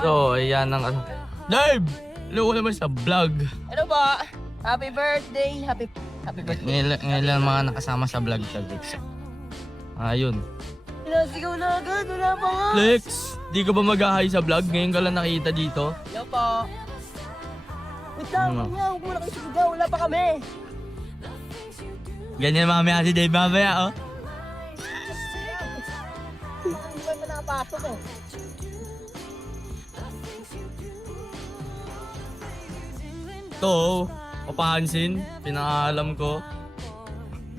So, ayan ang ano. Dave! Hello naman sa vlog. Ano ba? Happy birthday! Happy birthday! Ngayon lang mga nakasama sa vlog sa Lex. Ayun. Nasigaw na agad, wala pa nga! Lex, di ka ba mag-ahay sa vlog? Ngayon ka lang nakita dito. Hello po! Wait lang, Ano? huwag muna kayo sumigaw, wala pa kami! Ganyan mamaya si Dave mamaya, oh. Hindi ba pa nakapasok eh? Ito, papansin, pinaalam ko.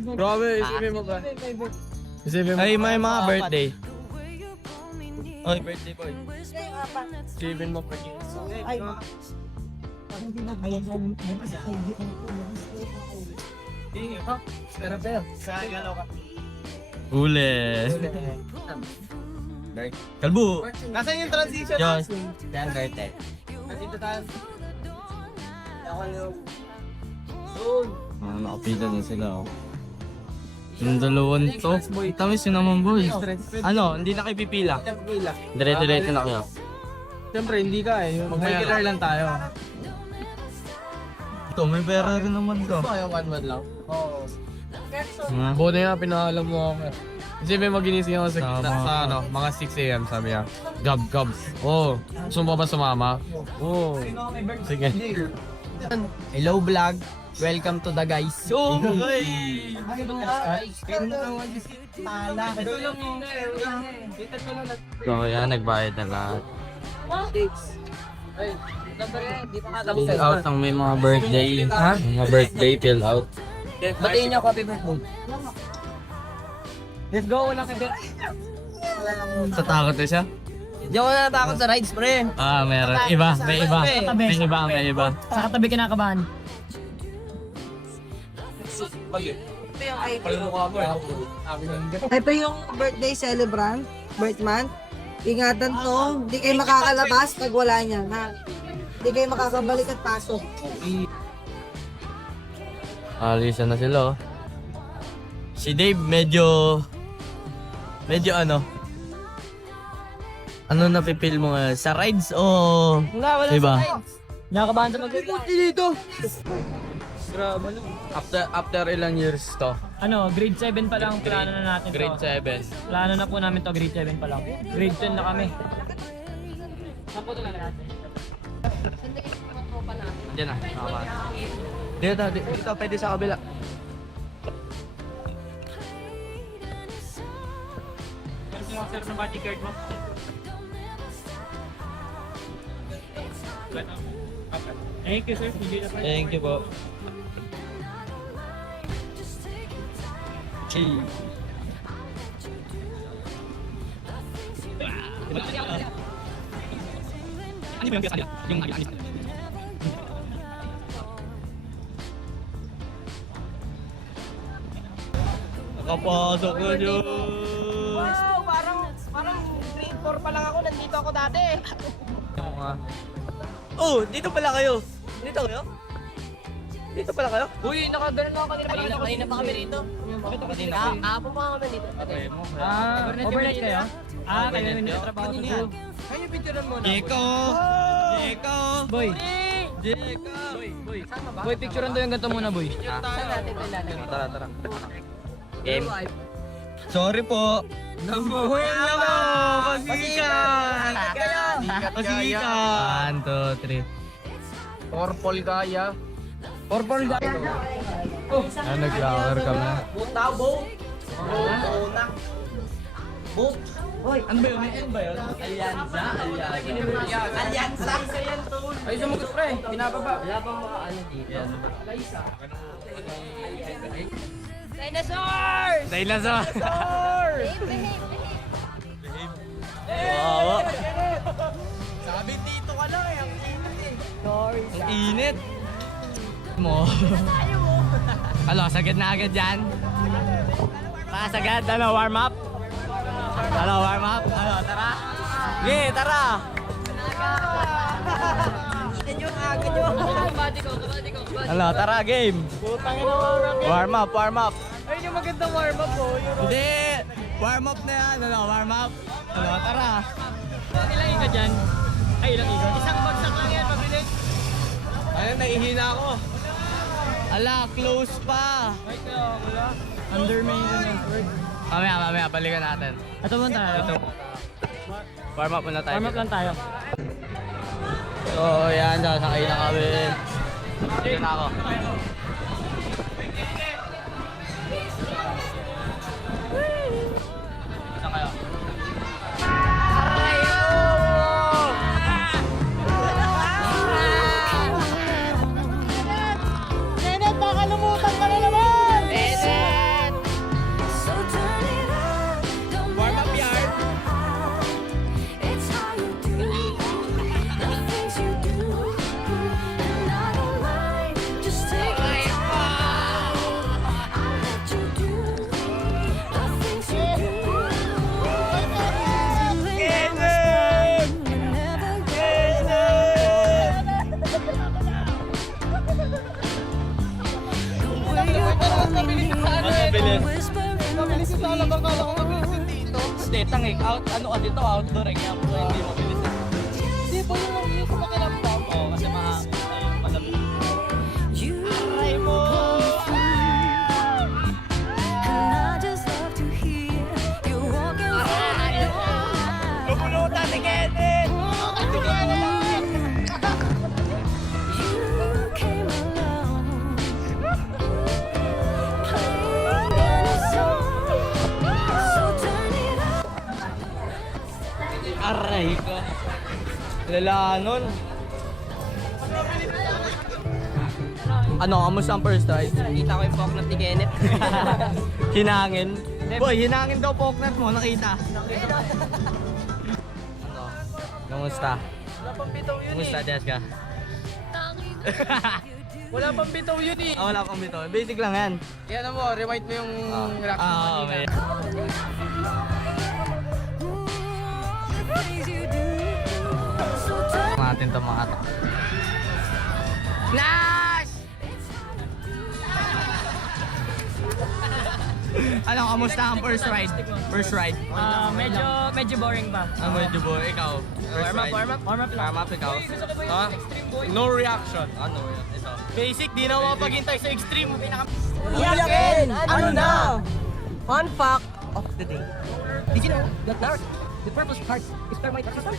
Grabe, isipin mo ba? Isipin mo. Ay, may mga birthday. Oy, birthday boy. Isipin mo pa. Ay, Ule. Kalbo. Nasaan yung transition? Diyos. Nandito tayo. Nakapila din sila, oh. Yung dalawan to. Tamis yun naman, boy. Ano, hindi na kayo pipila. Pila. Dire-diretso na kayo. Siyempre, hindi ka eh. Mag-regular lang tayo. Ito, may pera rin naman to. Ito yung 1 lang. Oo. Ha? Buti nga, pinaalam mo ako. Isipin mo, ginising ako Tama. sa ano, mga 6 a.m. sabi niya. Gab. Oh, gusto mo ba sumama? Oo. Sige. hello vlog! Welcome to the guys! So, hey! So, yan, nagbayad na lahat. Fill out ang may mga birthday. Ha? Mga birthday, fill out. Batiin niyo ako, happy birthday! Let's go, wala ka din. Tatakot na siya? Hindi ako natatakot sa rides, pre! Ah, meron. Iba, may iba. May iba. Sa katabi kinakabahan. Ito yung birthday celebrant, birth month. Ingatan to, hindi kayo makakalabas pag wala niya, ha? Hindi kayo makakabalik at pasok. Alisan na sila, oh. Si Dave, medyo ano? Ano napipil mo nga? Sa rides o... Wala Diba? sa rides! Nakakabahan sa mag-rides. Dito! Grabe lang. After ilang years to? Ano, grade 7 pa lang plano na natin to. Grade 7. Plano na po namin to, grade 7 pa lang. Grade 10 na kami. Andiyan na. Dito, pwede sa kabila. Sir, sa body card mo. Thank you, sir. Hindi na pa. Thank you po. Ano ba yung kaya yung alis? Nakapasok na yun! Wow! Parang grade 4 pa lang ako, nandito ako dati. Oh, dito pala kayo. Dito kayo? Dito pala kayo? Uy, nakaganon ako kanina pala. Kanina pa kami rito. Kanina. Apo pa kami dito. Overnight kayo? Kayo na nagtatrabaho sa school. Kayo picturean mo na. Jeko! Jeko! Boy, Jeko! boy, picturean daw yung ganito muna, boy. Saan natin ito ilalagay? Tara. Game. Sorry po. Nabuhay na mo! Pasikat! Pasikat! 1, 2, 3. Purple gaya. Purple guy. Ah, nag-flower kami. Buta, boat. Boat. Boat. Hoy, ano ba yun? May N ba yun? Alyanza? Alyansa. Ay, sumagot pre. Pinababa. Wala bang mga ano dito? Dinosaurs! Dinosaur! Wow! Sabi dito ka lang eh. Ang init! Mo. Alo, sagad na agad dyan. Pasagad, ano, warm up? Ano, warm up? Ano, tara? Sige, tara! Ano, tara, game! Warm up, warm up! Ayun yung magandang warm up po. Hindi! Warm up na yan, ano, warm up? Ano, tara! Ilangin ka dyan. Ay, ilang ikot? Isang bagsak lang yan, mabilis. Ayun, naihina ako. Ala, close pa. Ay, kaya wala. Under may word. Mamaya, balikan natin. Ito muna tayo. Ito. Warm up muna tayo. Warm up lang tayo. So, yan, sasakay na kami. Dito na ako. Saan kayo? Warm up yard. It's how you do the things you do, and I don't mind. Just take your time. I'll let you do the things you do. Mabilis yung sa labang kala ko mabilis yung dito. Hindi, tangik. Ano ka dito? Outdoor eh. Kaya hindi mabilis. Hindi po yung kumakiramdam. Oo, kasi mahangin. Ayun, malamig. You come through, and I just love to hear you walking through the door. Lupulutan ni Kenneth! You came along, playing a song, so turn it up. Aray ko. Lala nun. Ano, kamusta ang first ride? Nakita ko yung poknat ni Kenneth. Hinangin. Boy, hinangin daw poknat mo, nakita. Ano? Kamusta? Wala pang bitaw yun Kamusta, Jessica? Wala pang bitaw yun eh. Ah, wala pang bito. Basic lang yan. Yan mo, rewind mo yung reaction Ah, kanina. okay. The things you do, so turn Natin ito mga to. Nash! Ano, kamusta ang first ride? First ride. Medyo boring pa. Ano, medyo boy, ikaw? First ride. Warm up lang. Warm up, ikaw? Ha? No reaction. Ano, ito. Basic, di na mapaghintay sa extreme. Yakin! Ano na? Fun fact of the day. Did you know that now the purpose of hearts is termite resistant?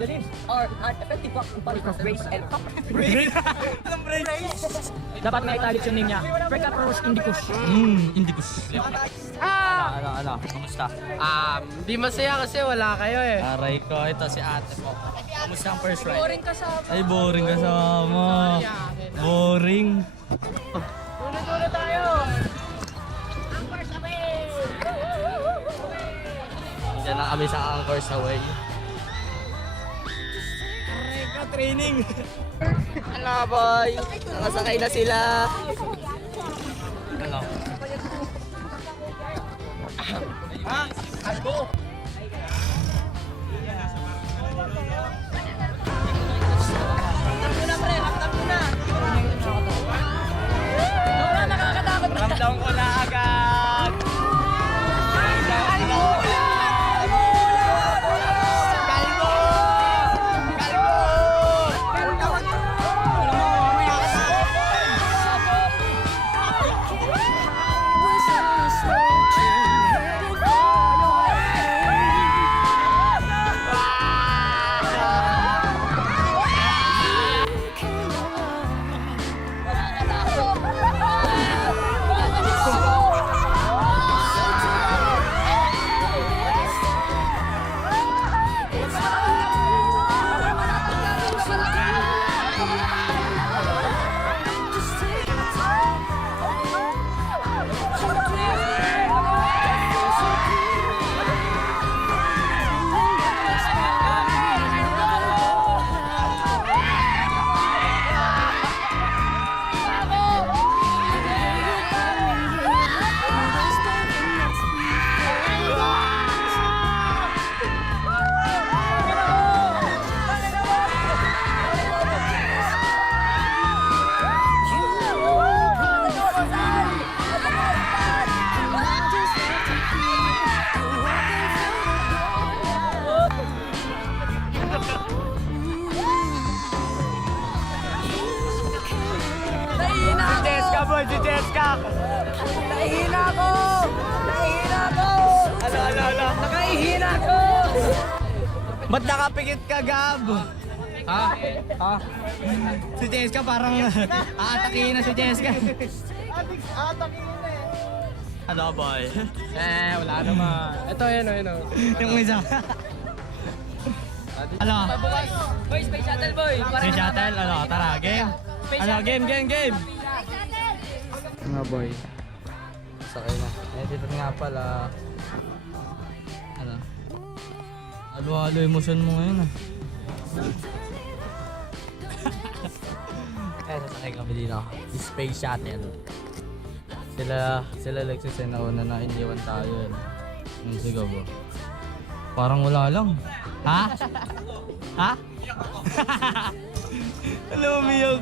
The leaves are an effective rock in polycross race and Anong brace? Dapat may italit yung name niya. Precatorus indicus. Indicus. Ano, kamusta? Di masaya kasi wala kayo eh. Aray ko, ito si ate ko. Kamusta ang first ride? Boring ka sa... Ay, boring kasama. Boring. Tulo-tulo tayo! Diyan na kami sa Anchors Away. Training! Ano boy? Nakasakay na sila. Ano? Ramdam ko na agad. We're on a slow train headed for nowhere. Jessica! Nahihina ko! Nahihina ko! Ala. Nakahihina ko! Ba't nakapikit ka, Gab? Ha? Si Jessica parang aatakihin na si Jessica. Ano, boy? Wala naman. Ito, yun. Yung isa. Ano? Boy, space shuttle boy! Si Shuttle, ano? Tara, game. Ano, game. Mga boy. Sakay na. Dito nga pala. Ano? Halo-halo emotion mo ngayon ah. Sasakay kami dito. Space Shuttle. Sila nagsisend ako na iniwan tayo. Yung sigaw ba? Parang wala lang. Ha? Alam mo, umiyak.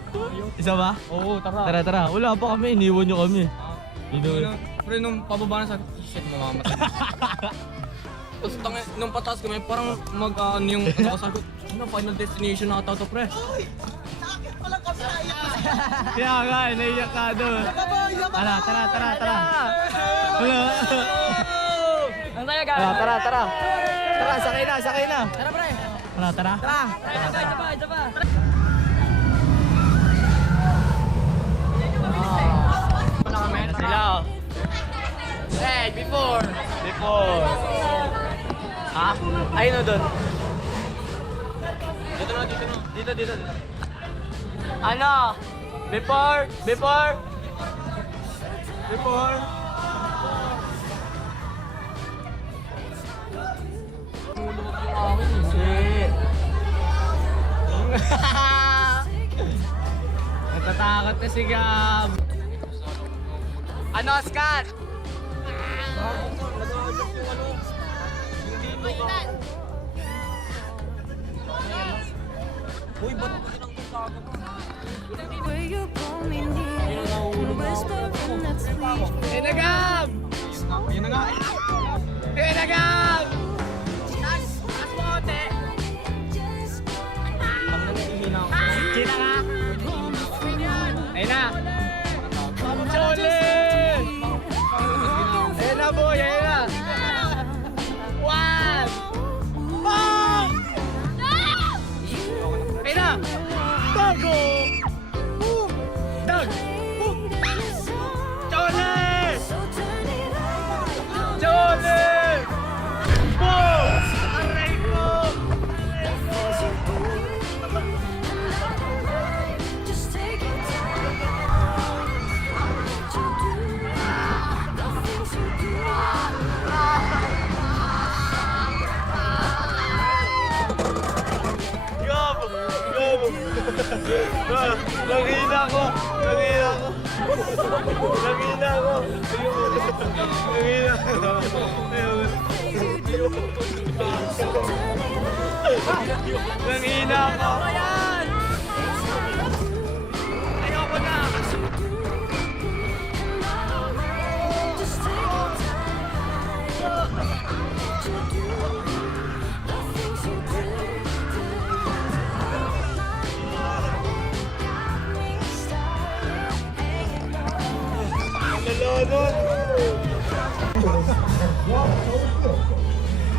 Isa ba? Oo, tara. Tara. Wala pa kami. Iniwan nyo kami. Pero nung pababa na sa shit, mamamatay. Tapos nung pataas kami, parang yung sagot, final destination na ata to, pre. Kaya nga, naiyak ka doon. Tara. Ang tayo guys! Tara. Tara, sakay na. Tara pre! Tara. Isa pa! Ayan na sila oh. Hey, before. Ha? Ayun o doon. Dito. Ano? Before. Shit. Natatakot na si Gab. Ano, Scott? Where you pull me near and whisper in that sweet Hey, Gab! Sina ka? Ayun na! Chole! Ayun na, boy! Ayun na! One! Bang! Ayun na! Bago! Dag! Chole! Chole! Boom! Aray ko! Just take your time. What you do, the things you do. Gabo! Nangina ko! Nangina ko! Ayoko na! Just take your time. What you do, the things you do.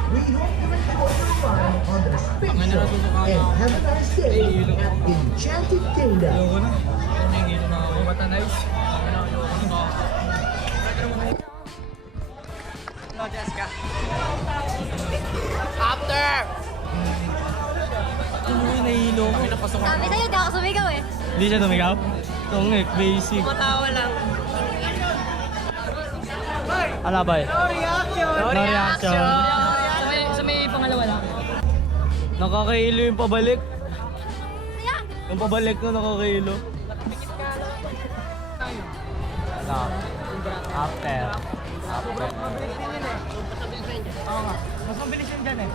We hope you enjoy the ride on the space shuttle and have a nice day in Enchanted Kingdom. Hello, Jessica. After! Ano nahihilo mo? Sabi sa'yo, di ako sumigaw eh. Hindi siya tumigaw? Tungik, basic. Matawa lang. Ala ba eh? No reaction. Sa may pangalawa lang. Nakakailo yung pabalik. Yung pabalik na nakakailo. Ano? After. Oo nga. Mas mabilis yun dyan eh.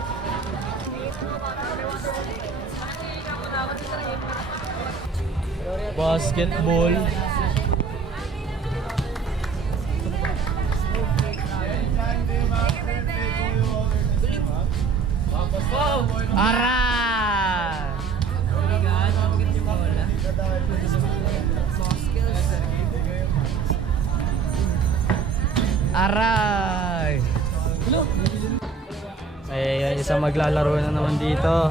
Basketball. Aray! Aray! May isang maglalaro na naman dito.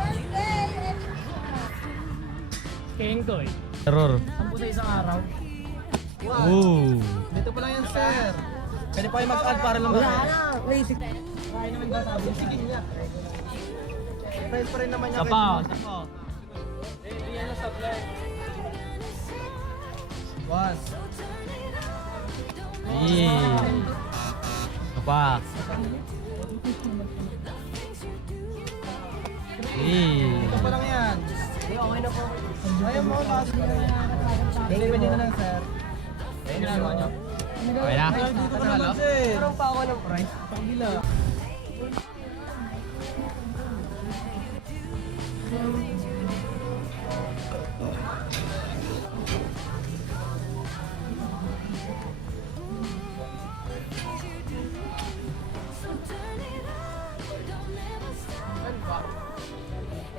Kengkoy. Terror. Sampu sa isang araw. Ooh. Dito pa lang yan, sir. Pwede pa kayo mag-add para lang Wala na. Wait. Kaya naman ba sabi? Sige niya. Price pa rin naman niya. Sapa. Yan ang supply. Was. Apa? Ito pa lang yan. Okay na po. Ayaw mo, last. Pwede na lang, sir. Ayun na naman niyo. Okay na? Dito ka naman, sir. Parang pa ako ng price. Pagila.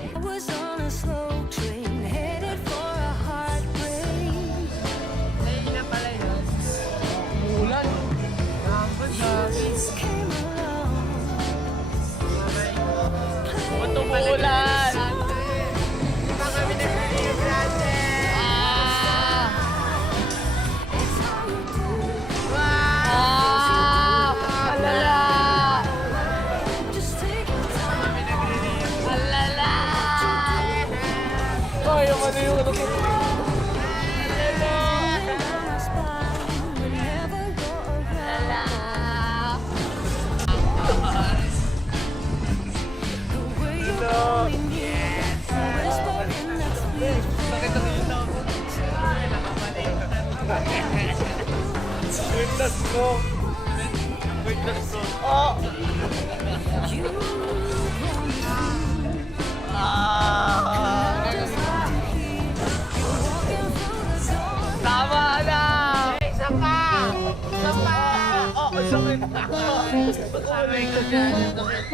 I was on a slow train headed for a heartbreak. Just came along. Tumulan! Just take your time. Whenever you're around. The way you call me, whispering that's Tama na! Isa pa! Isa pa! Oh, sakit! Sabi ko dyan, sakit.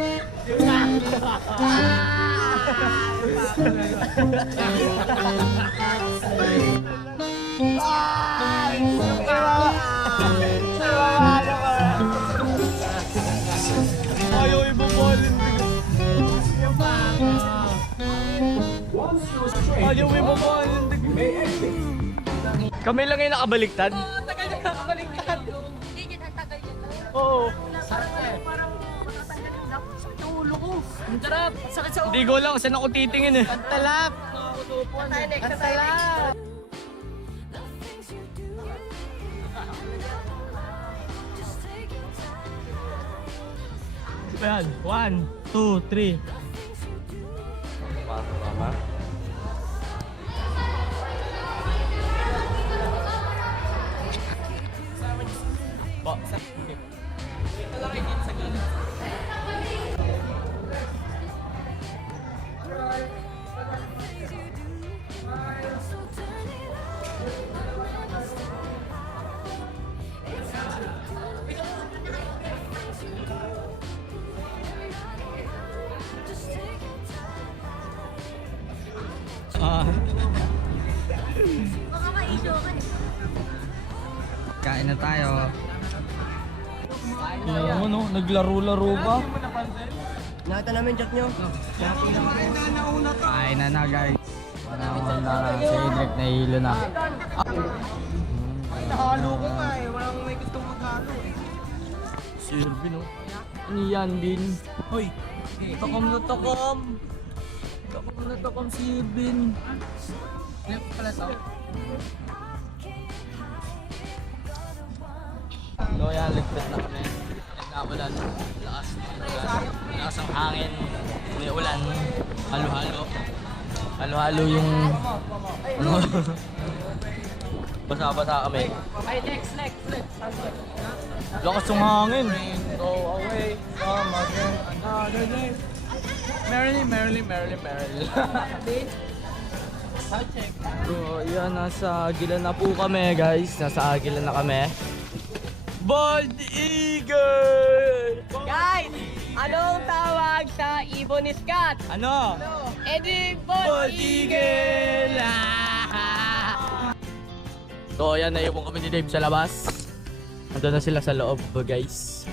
Ayaw ibubolin. Ayaw ibubolin. Kami lang yung nakabaliktad. Legit, ang tagal yun. Oo. Ang sarap. Sakit sa Hindi ko lang saan ako titingin eh. Ang talap. Ang talap. Ayan, 1, 2, 3. Tama. Baka ma-issue ka eh. Kain na tayo. Ano, no? Naglaro-laro ba? Nakita namin chat nyo. Kain na guys. Panahon na si Edric nahihilo na. Nahalo ko nga eh. Walang may gustong maghalo eh. Si Irvin, oh. Ano yan din? Hoy, tokom na tokom. Tokom na tokom si Irvin. Ano pala to? So yan, ligpit na kami. Nagkamulan. Lakas ang hangin. May ulan. Halo-halo. Halo-halo yung... Ano? Basa-basa kami. Ay, next. Lakas yung hangin. Go away from again another day. Merrily. So, yan, nasa Aguila na po kami, guys. Nasa Aguila na kami. Bald Eagle! Guys, anong tawag sa ibon ni Scott? Ano? Eddie Bald Eagle! So, yan, naipon kami ni Dave sa labas. Ando na sila sa loob, guys.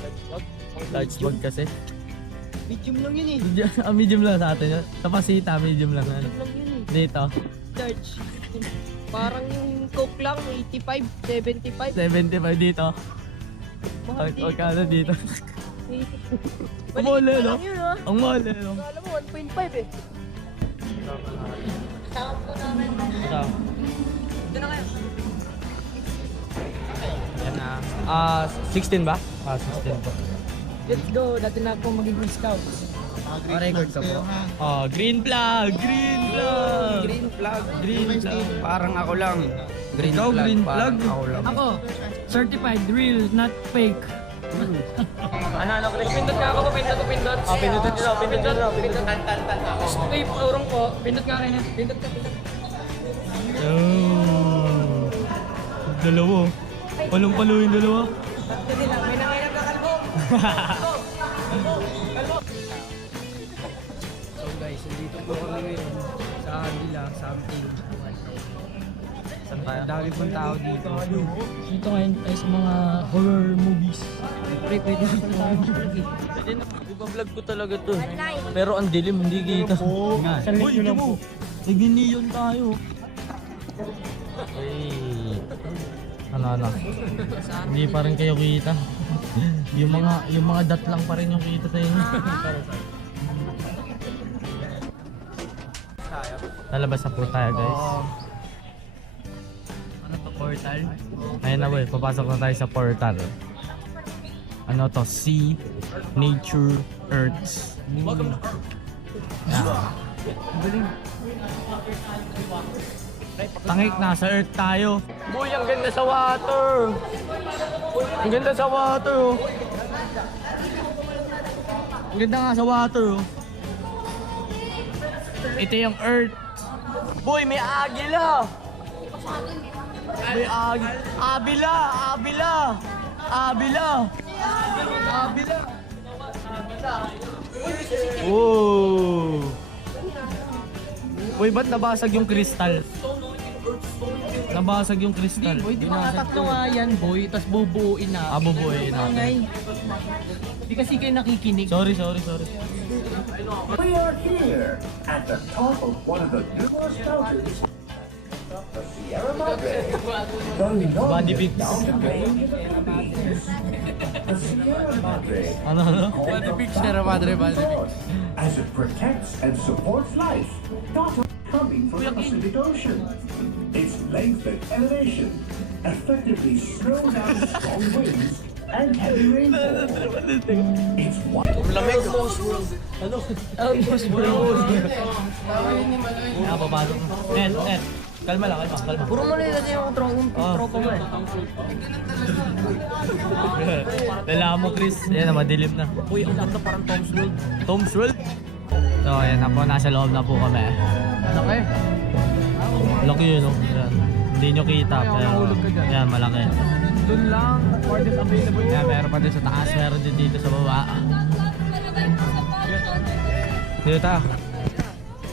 Large bag kasi. Medium lang yun eh. Medium lang sa atin yun. Sa Pasita, medium lang. Lang yun eh. Dito, Large. Parang yung Coke lang, 85, 75. 75 dito. Mahal dito. Magkano dito? Ang Maliit mall, pa no? lang yun ah. Ang mahal eh, no? Alam mo, 1.5 eh. Ito. Ito na kayo. Yan na. 16 ba? 16 po. Let's go, dati na ako maging scouts. record ka po. Green flag! Green flag! Green flag. Green flag. Parang ako lang. Green Ikaw, flag. green Parang flag? ako lang. Ako, certified, real, not fake. Ano, Chris? Pindot ka ako, pindot. Pinutin nyo, pinutin nyo. Okay, urong po. Pindot ka kayo. Pindot ka. Oh. Dalawa. Palong-palo yung dalawa. Dali lang, may nangyayang kakalbo. So guys, nandito po kami ngayon sa Avila, something. Saan tayo? Dami pong tao dito. Dito ngayon ay sa mga horror movies. Pwede Pwede na, iba-vlog ko talaga to. Pero ang dilim, hindi kita. Uy, hindi mo. Nag-neon tayo. Ay. Ano. Hindi pa rin kayo kita. yung mga dot lang pa rin yung kita sa inyo. Lalabas na po tayo, guys. Ano to, portal? Ayun na boy, papasok na tayo sa portal. Ano to? Sea, Nature, Earth. Welcome to Earth. Tangik, nasa Earth tayo. Boy, ang ganda sa water. Ang ganda sa water. Oh. Ang ganda nga sa water. Oh. Ito yung Earth. Boy, may agila. May agila. Abila. Wow. Boy, ba't nabasag yung kristal? Nabasag yung kristal. Boy, di mga tatlo nga yan, boy. Tapos bubuuin na. Bubuuin natin. Ngay. Di kasi kayo nakikinig. Sorry. We are here at the top of one of the newest mountains, the Sierra Madre. The Body pics. mountain range in the Philippines. The Sierra Madre Ano? Body pics, Sierra Madre, as it protects and supports life, not only coming from the Pacific Ocean. Its length and elevation effectively slow down strong winds and heavy rainfall. It's one Papasok. Net. Kalma lang. Puro mo na yung tropa mo eh. Dala mo, Chris. Ayan na, madilim na. Uy, ang ganda parang Tom's World. Tom's World? So, ayan na po. Nasa loob na po kami. Laki. Laki yun, oh. Ayan. Hindi nyo kita, pero ayan, malaki. Doon lang, hardest available. Ayan, meron pa din sa taas, meron din dito sa baba. Dito tayo.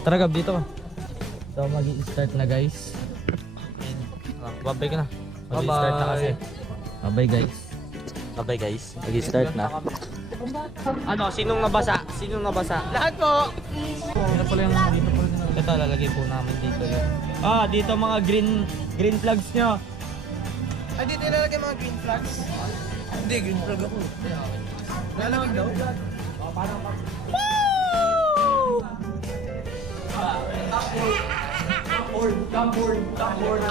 Tara, Gab, dito ka. So, mag-i-start na, guys. Babay ka na. Mag-i-start na kasi. Babay, guys. Babay, guys. Mag-i-start na. Ano, sinong nabasa? Lahat po! Dito pala yung dito pala. Ito, lalagay po namin dito yun. Dito mga green flags nyo. Ay, dito ilalagay mga green flags. Hindi, green flag ako. Lalawag daw?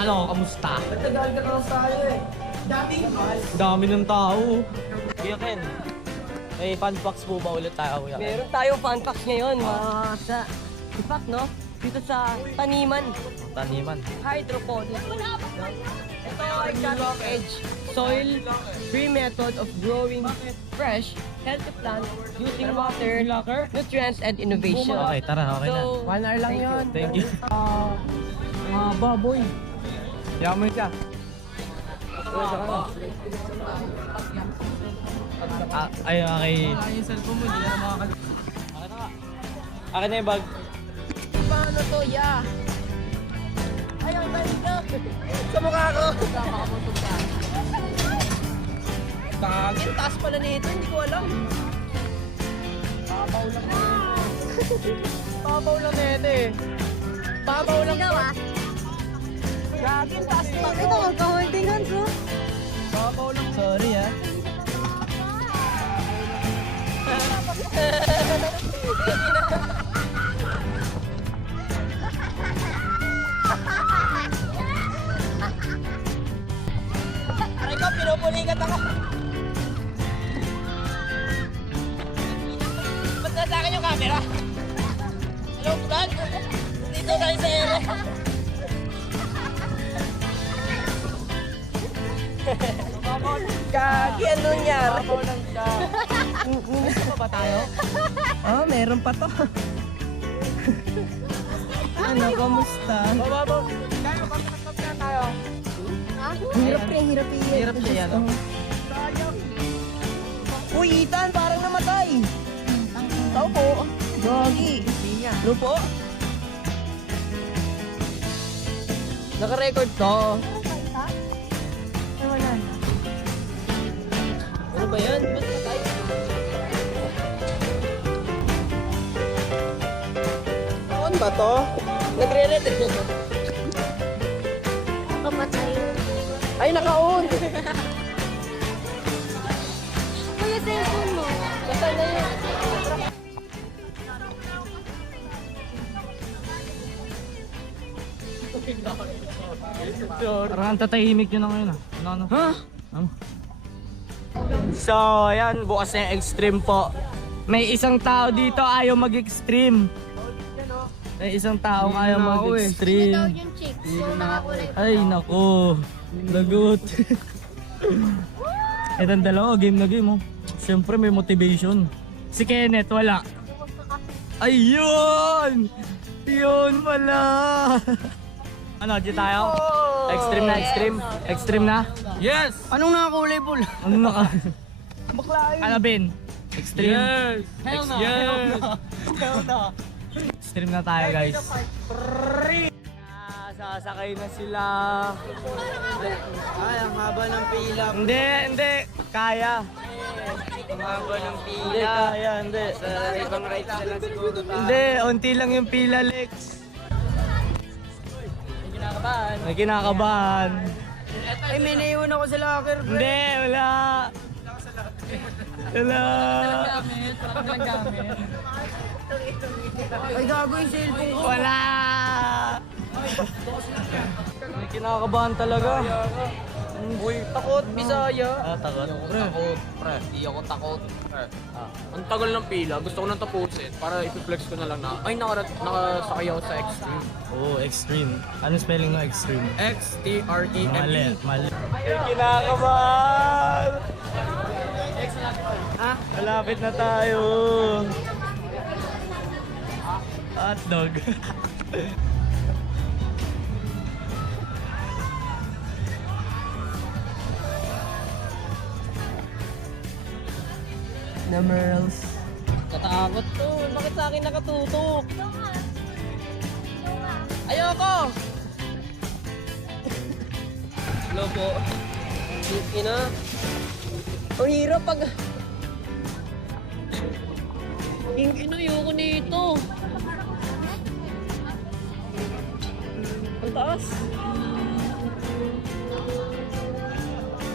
Ano, kamusta? Nagtagal ka na tayo eh. Dami ng tao. Kuya Ken, may fun facts po ba ulit tayo, Kuya Ken? Meron tayo fun facts ngayon, sa in fact, no? Dito sa taniman, Taniman. hydroponics. Ito ay cut edge soil-free method of growing fresh, healthy plants using water, nutrients, and innovation. Okay, tara, okay na. So, 1 hour lang yun. Thank you. Baboy. Yaman siya. Ay, okay. Yung cellphone mo, hindi na makakal... Akin na yung bag. Paano to, ya? Ay, ang ganda! Sa mukha ko! Gagi, ang taas pala nito, hindi ko alam. Papaw lang nito eh. Papaw lang Ikaw to. ah. Gagi, ang taas pa Ito, magka-holding hands, oh. Papaw lang. Sorry ah. Aray ko, pinupulikat ako. Ba't nasa akin yung camera? Hello, vlog? Dito tayo sa ere. Gagi, ano nangyari? Gusto pa ba tayo? Oh, meron pa to. Ano, kamusta? Bababaw. Tayo, pag-stop na tayo. Hirap rin, hirap rin. Hirap siya yan. Uy, Ethan, parang namatay. Tao po. Gagi. Ano po? Naka-record to. Ano ba yan? Ba't patay? Taon ba to? Nagre-record. Kamatay. Ay, naka-on. Kuya, cellphone mo. Patay na yun. Parang ang tatahimik yun na ngayon ah. Ano? Ha? Ano? So, ayan, bukas na yung extreme po. May isang tao dito ayaw mag-extreme. May isang taong ayaw Sino daw mag-extreme. yung chicks? Nakakulit. Ay, naku. Lagot. Itong dalawa, game na game oh. Siyempre may motivation. Si Kenneth, wala. Ayun! Yun pala! Ano, di tayo? Extreme na, extreme? Extreme na? Yes! Anong nakakulay po? Ano naka? Bakla yun. Ano, Ben? Extreme? Yes! Hell no. Yes! Hell no. Extreme na tayo, guys. Sasakay na sila. Ay, ang haba ng pila. Hindi, hindi. Kaya. Ang haba ng Hindi, pila. kaya, hindi. Sa ibang rides na lang siguro tayo. Hindi, unti lang yung pila, Lex. Kinakabahan. May kinakabahan. Ay, may naiwan ako sa locker, bro. Hindi, wala. Wala. Ay, gago yung cellphone ko. Wala. May kinakabahan talaga. Uy, takot, Bisaya. Ah, takot. Takot, pre. Di ako takot, pre. Ang tagal ng pila, gusto ko nang tapusin para ipiflex ko na lang na, ay, nakasakay ako sa Extreme. Oh, extreme. Ano spelling mo extreme? X-T-R-E-M-E. Mali, mali. May kinakabahan. Ha? Malapit na tayo. Hotdog. Na Merls. Katakot to. Bakit sa akin nakatutok? Ayoko! Hello po. Ina. Ang hirap pag... Ina, ayoko nito. Ang taas.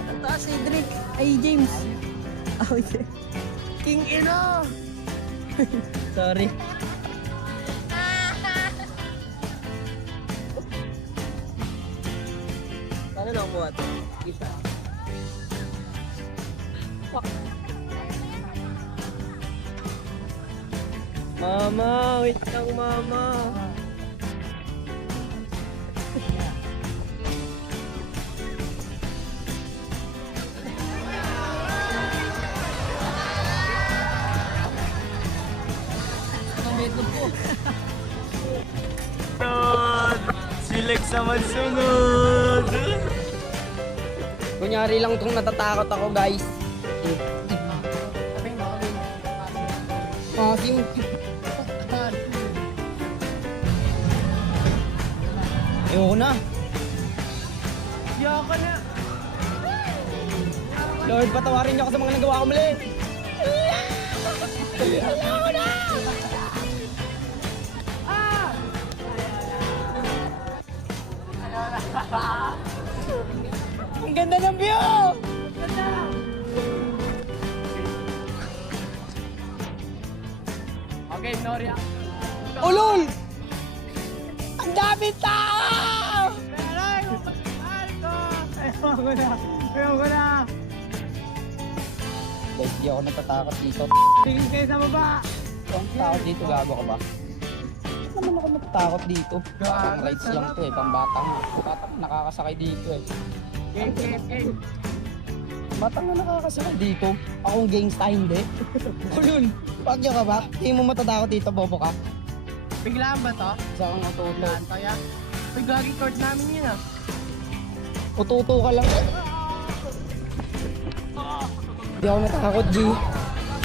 Ang taas, Cedric. Ay, James. Oh, yeah. King ina! Sorry. Paano na kumuha ito? Isa. Mama, wait lang mama. Sunod! Si Lex naman sunod! Kunyari lang itong natatakot ako, guys. Asim. Ayoko na. Yaka na. Lord, patawarin niyo ako sa mga nagawa ko mali. Ang ganda ng view! Okay, Noria. Ulol! Ang dami tao! Guys, di ako natatakot dito. Tingin kayo sa baba! Ang takot dito, gago ka ba? Hindi naman ako natatakot dito. Pang rides lang to eh, pang batang. Batang nakakasakay dito eh. Batang na nakakasakay dito. Akong gangsta hindi. Ulol! Pagyo ka ba? Tingin mo matatakot dito, bobo ka? Biglaan ba to? Sa kang ututo. Kaya? Uy, gaging court namin yun ah. Ututo ka lang. Hindi ako natakot, G.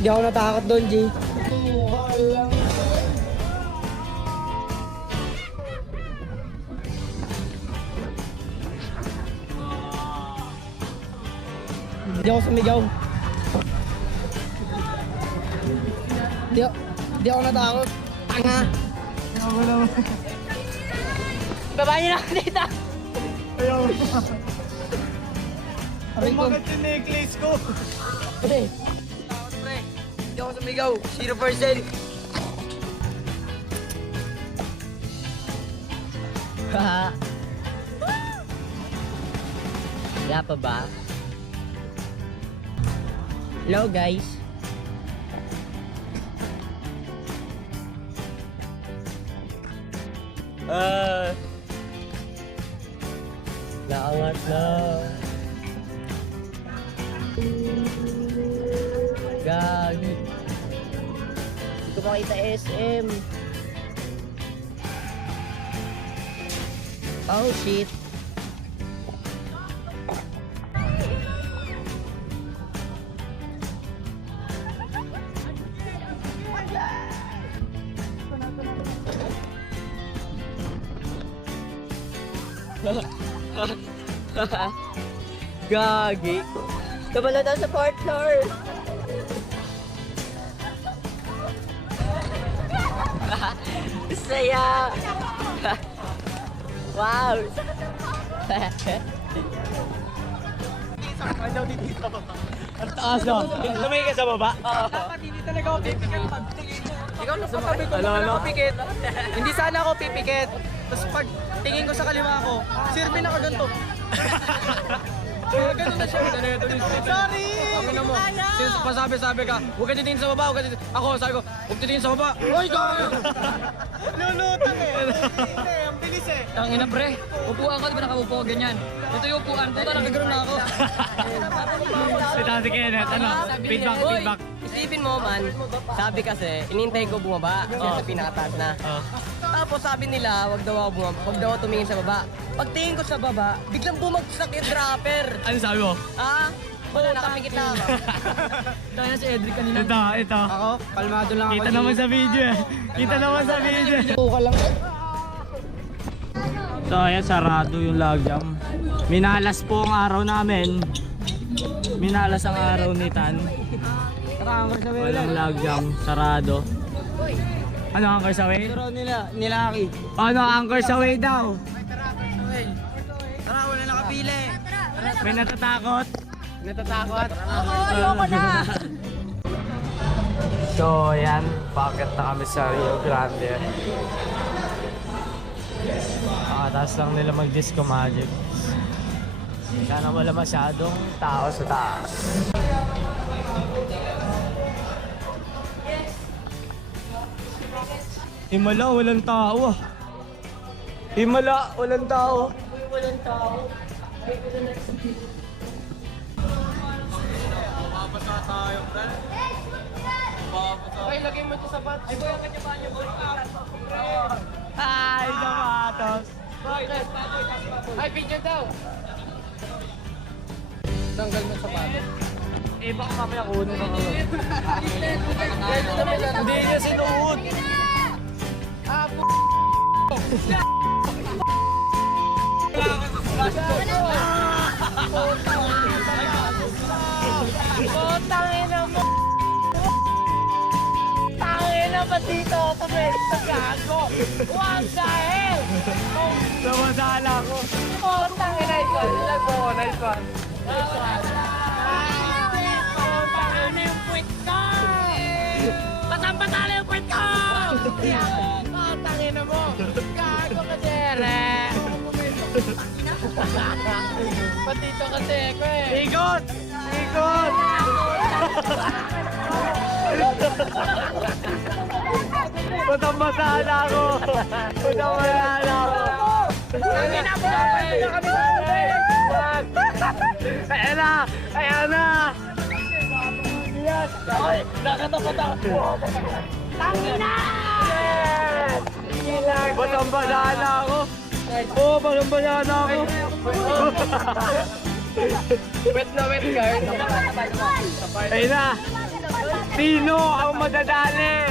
Hindi ako natakot doon, G. Ututo ka lang. Hindi ako sumigaw. Hindi ako natakot. Tanga. Baba niyo na ako dito. Aray ko. Bakit yung necklace ko? Pre. Pre. Hindi ako sumigaw. 0%. Haha. Wala pa ba? Hello guys. Naangat na. Gagi. Hindi ko makita SM. Oh shit. Gagi. Kabala daw sa fourth floor. Saya. Wow. Ang taas no? Tumingin ka sa baba? Dapat hindi talaga ako pipikit pagtingin mo. Ikaw na sabi ko naman ako pikit. Hindi sana ako pipikit. Tapos pag tingin ko sa kaliwa ko, sirmi na ka ganito. Ganun na siya. Sorry! Ako na mo. Since pasabi-sabi ka, huwag ka titingin sa baba, huwag ka titingin. Ako, sabi ko, huwag titingin sa baba. Uy, gawin! Lulutang eh. Hindi, ang bilis eh. Tangina pre, upuan ka, di ba nakaupo ganyan? Ito yung upuan, puta nakagano'n na ako. Si Tati Kenneth, ano? Feedback, feedback. Isipin mo man, sabi kasi, inintay ko bumaba kasi sa pinakataas na. Tapos sabi nila, wag daw ako bumaba, wag daw ako tumingin sa baba. Pagtingin ko sa baba, biglang bumagsak yung dropper. Ano sabi mo? Ah, wala nakapikit na ako. Kaya na si Edric kanina. Ito. Ako, kalmado lang ako. Kita naman sa video eh. Kita naman sa video. Tuka lang. So ayan, sarado yung logjam. Minalas po ang araw namin. Minalas ang araw ni Tan. Walang logjam, sarado. Ano anchor sa way? Pero nilaki. Ano anchor sa way daw? Tara, wala nakapili. May natatakot? Natatakot? Ayoko na. So ayan, packet na kami sa Rio Grande. Taas lang nila mag-disco magic. Sana wala masyadong tao sa taas. Himala, walang tao ah. Himala, walang tao. Walang tao. Mabasa tayo, pre. Ay, lagay mo ito sa bat. Ay, boy, kanya ba niyo? Ay, sapatos. Ay, picture daw. Tanggal mo sa bat. Eh, baka mamaya kunin ng ano. Hindi niya sinuot. Tangina mo! Tangina ba dito? Tumit sa gago! What the hell? Namasala ko. Oh, tangina ito! Nice one! Nice one! Ano yung puwit ko? Pasang-pasala yung puwit ko! Oh, tangina mo! Gago ka, Jere! Patito kasi ako eh! Ikot! Ikot! Matang-masala ko. Matang-masala ko. Tangina mo! Ayan na! Ayan na! Nakatapat ako! Tangina! Matang-masala ako. Oo, matang-masala ako. Wet na wet, guys! Ayun na! Sino ang madadali?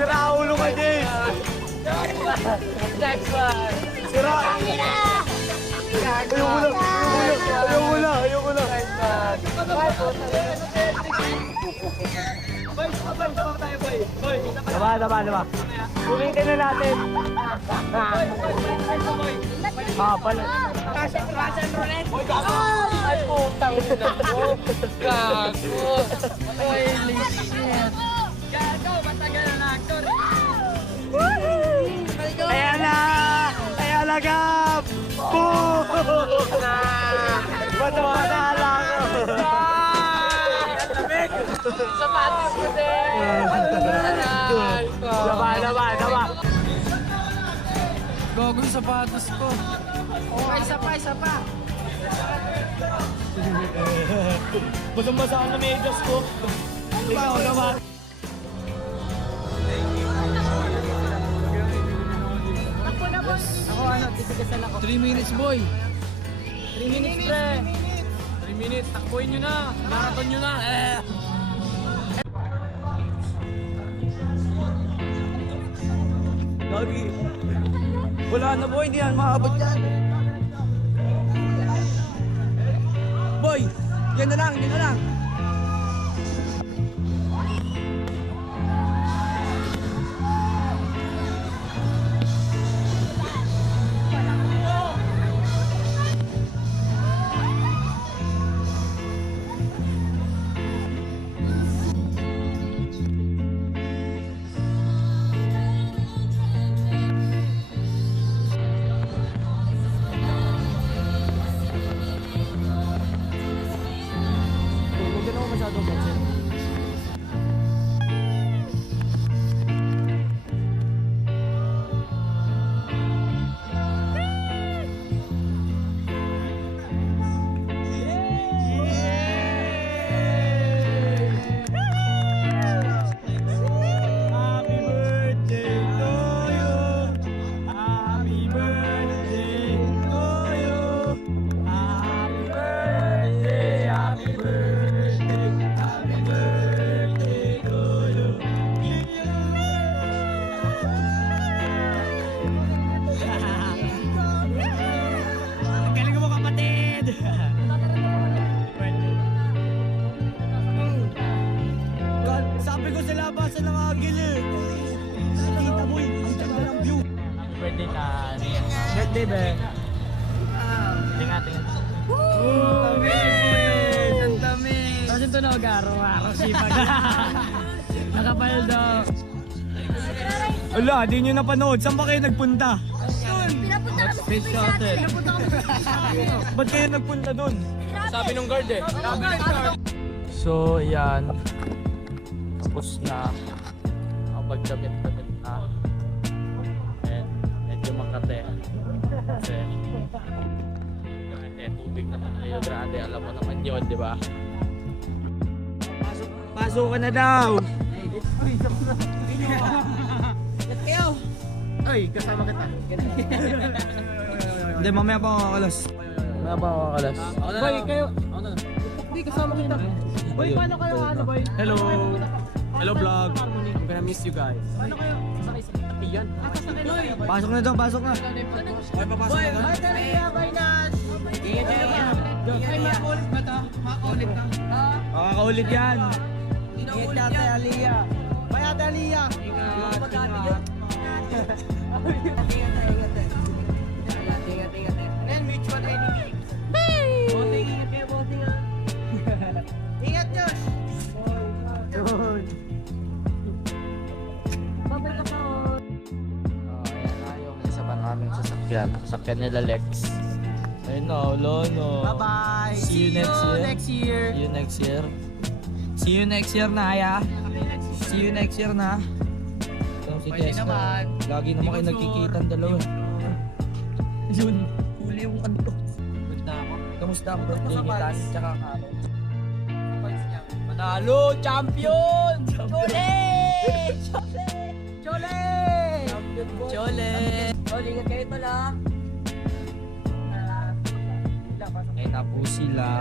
Sira ulo ka, James! Next one! Sira! Ayoko na! Ayoko na! Daba. Ulitin na natin. Pala. Ay, putang ina mo! Gago! Holy shit! Gago! Matagal na actor! Ayan na! Ayan na, Gab! Boom! Matapatala ko! Sapatos ko din! Daba. Gago yung sapatos ko. Isa pa! Basang-basa na medyas ko. Ikaw naman. Ako ano, titigasan ako. 3 minutes, boy. 3 minutes, pre! 3 minutes, takbuhin nyo na. Marathon nyo na. Gagi. Wala na, boy. Hindi yan maabot yan. Boy, yan na lang. Huwag ka naman masyadong pansin. Sabi ko sa labasan ng agil eh. Kita mo ang ganda ng view. Birthday ka. Birthday, be. Tingnan. Ang dami. Kasi ito na araw-araw sipag. Nakapaldo. Ala, di nyo napanood. Saan ba kayo nagpunta? Pinapunta kami sa Space Shuttle. Pinapunta kami sa Ba't kayo nagpunta dun? Sabi nung guard eh. So, yan. Tapos na. Kapag-damit-damit na. And medyo makate. Kasi tubig naman kayo. Grande, alam mo naman yun, di ba? Pasok ka na daw. Ay, kasama kita. Hindi, mamaya pa ako kakalas. Ano ba mga kalas? Boy, kayo. Hindi, kasama kita. Boy, paano kayo ano, boy? Hello. Hello, vlog. I'm gonna miss you guys. Paano kayo? Sasakay sa Iyan. Pasok na dong, pasok na. Boy, papasok na doon. Ingat kayo. Ay, makulit ba ito? Makulit ka. Makakaulit yan. Ingat ka, Ate Aliyah. Bye, Ate Aliyah. Ingat. Ingat. Then, mutual enemy. Boting, ingat kayo, boting ha. Ingat, Josh. Babay ka pa, Ayan na yung isa pa naming sasakyan. Sasakyan nila Lex. Ayun na, ulo no. Bye-bye. See you next year. next year. See you next year. See you next year na, Aya. See you next year na. Ito si Jessica. Lagi naman kayo nagkikita ang dalawa. Yun. Huli yung kanto. Kamusta ang birthday ni Tani tsaka Karo? Manalo! Champion! Chole! Chole! Ingat kayo pala. Ayun na po sila.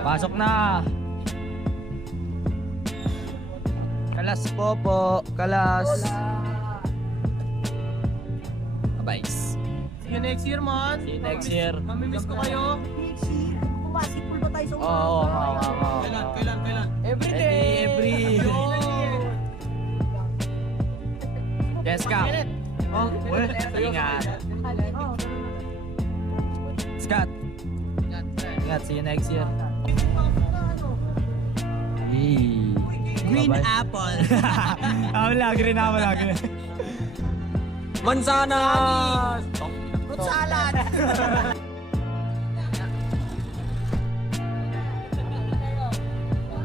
Pasok na! Kalas po. Kalas. Bye. See See you next year, man. you next year. Mamimiss ko kayo. Basketball ba tayo sa Oo. Kailan? Every day. Every. Jessica. Oh, ingat. Scott. Ingat, see you next year. Hey. Green Bye-bye. apple. Wala, green apple lagi. Mansana! Fruit salad.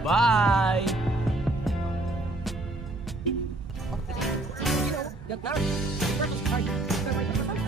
Bye! That narrow. The purpose card.